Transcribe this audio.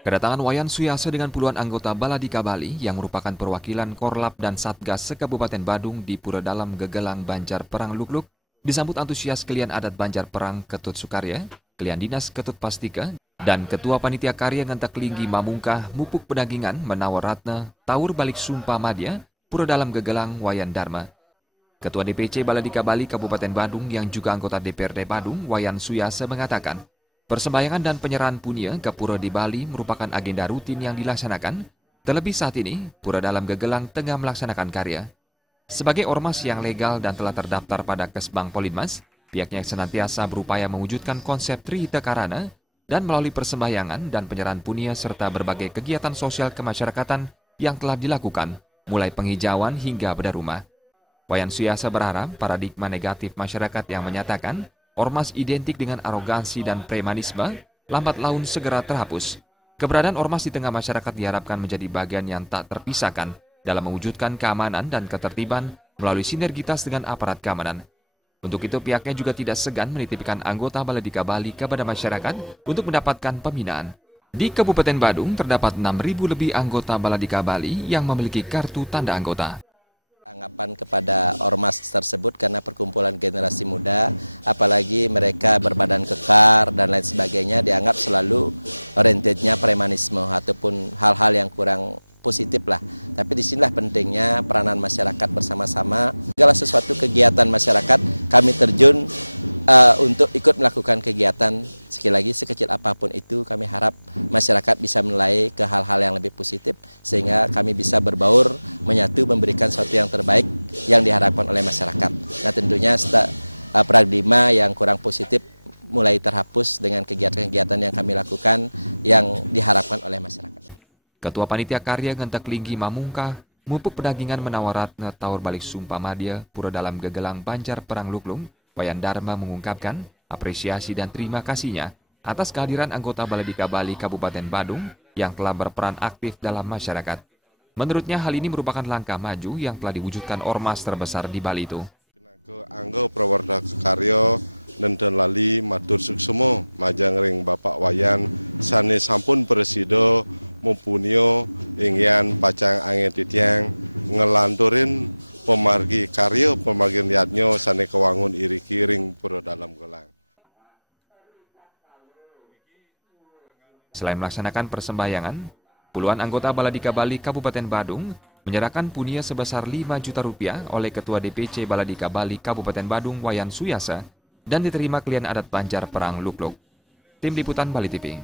Kedatangan Wayan Suyase dengan puluhan anggota Baladika Bali yang merupakan perwakilan Korlap dan Satgas se-Kabupaten Badung di Pura Dalam Gegelang Banjar Perang Lukluk disambut antusias Kelian Adat Banjar Perang Ketut Sukarya, Kelian Dinas Ketut Pastika, dan Ketua Panitia Karya Ngentak Linggi Mamungkah Mupuk Pedagingan Menawar Ratna Taur Balik Sumpah Madya Pura Dalam Gegelang Wayan Dharma. Ketua DPC Baladika Bali Kabupaten Badung yang juga anggota DPRD Badung Wayan Suyase mengatakan, persembahyangan dan penyerahan punia ke pura di Bali merupakan agenda rutin yang dilaksanakan, terlebih saat ini Pura Dalam Gegelang tengah melaksanakan karya. Sebagai ormas yang legal dan telah terdaftar pada Kesbang Polinmas, pihaknya senantiasa berupaya mewujudkan konsep Trihita Karana dan melalui persembahyangan dan penyerahan punia serta berbagai kegiatan sosial kemasyarakatan yang telah dilakukan, mulai penghijauan hingga bedah rumah. Wayan Suyase berharap paradigma negatif masyarakat yang menyatakan ormas identik dengan arogansi dan premanisme, lambat laun segera terhapus. Keberadaan ormas di tengah masyarakat diharapkan menjadi bagian yang tak terpisahkan dalam mewujudkan keamanan dan ketertiban melalui sinergitas dengan aparat keamanan. Untuk itu pihaknya juga tidak segan menitipkan anggota Baladika Bali kepada masyarakat untuk mendapatkan pembinaan. Di Kabupaten Badung terdapat 6.000 lebih anggota Baladika Bali yang memiliki kartu tanda anggota. Anggapan kepada ormas tersebut karena perkumpulan generasi muda, apalagi mereka berbadan kekar dan lain sebagainya, dianggap selalu orientednya premanisme ataupun hal-hal yang kurang positif lah. Tapi disinilah pentingnya peranan masyarakat bersama-sama. Segala sesuatu kegiatan masyarakat kami terjun untuk ikut melakukan kegiatan, sekali lagi sekecil apapun itu kami harap masyarakat bisa menilai ke hal-hal yang lebih positif sehingga kami bisa berbaur, menyatu, memberikan sesuatu yang terbaik yang diharapkan oleh masyarakat. Nah tentunya paradigma yang kurang positif mulai terhapus dengan kegiatan-kegiatan yang kami lakukan yang diharapkan oleh masyarakat. Ketua Panitia Karya Ngentak Linggi Mamungkah, Mupuk Pedagingan Menawar Ratna Taur Balik Sumpah Madya Pura Dalam Gegelang Banjar Perang Luklung, Wayan Dharma mengungkapkan apresiasi dan terima kasihnya atas kehadiran anggota Baladika Bali Kabupaten Badung yang telah berperan aktif dalam masyarakat. Menurutnya hal ini merupakan langkah maju yang telah diwujudkan ormas terbesar di Bali itu. Anggo Prawarta Karyo nenten lali matur suksumo majang ring Bapak Wayan sane sampun presido mempunio ingyan pacang angin titiang ngelanturin pemargi karyo pemargi liatnyo sane kewangun iri kiring Pura Dalam Gelang. Selain melaksanakan persembahyangan, puluhan anggota Baladika Bali Kabupaten Badung menyerahkan punia sebesar 5 juta rupiah oleh Ketua DPC Baladika Bali Kabupaten Badung Wayan Suyase dan diterima Kelian Adat Banjar Perang Lukluk. Tim Liputan Bali TV.